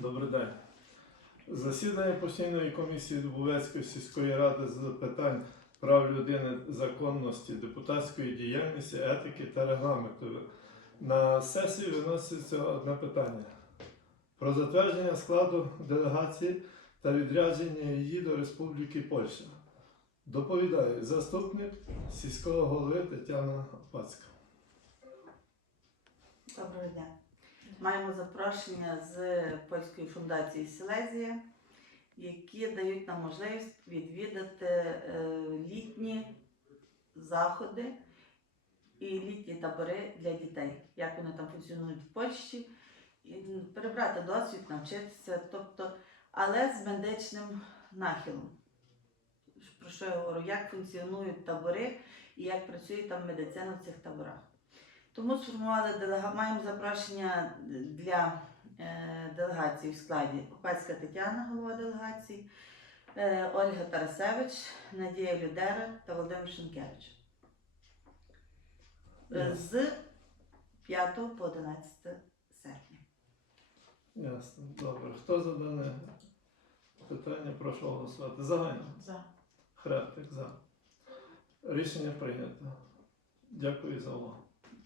Добрий день. Засідання постійної комісії Дубовецької сільської ради з питань прав людини, законності, депутатської діяльності, етики та регламенту. На сесії виноситься одне питання про затвердження складу делегації та відрядження її до Республіки Польща. Доповідає заступник сільського голови Тетяна Пацька. Доброго дня. Маємо запрошення з польської фундації Сілезія, які дають нам можливість відвідати е, літні заходи і літні табори для дітей, як вони там функціонують в Польщі, і перебрати досвід, навчитися, тобто, але з медичним нахилом. Про що я говорю, як функціонують табори і як працює там медицина в цих таборах. Тому сформували делега... маємо запрошення для е, делегації в складі Попецька Тетяна, голова делегації, е, Ольга Тарасевич, Надія Людера та Володимир Шенкевич. Е, з 5 по 11 серпня. Ясно. Добре. Хто за дане питання? Прошу голосувати. Загально. За. Хрестик за. Рішення прийнято. Дякую за увагу.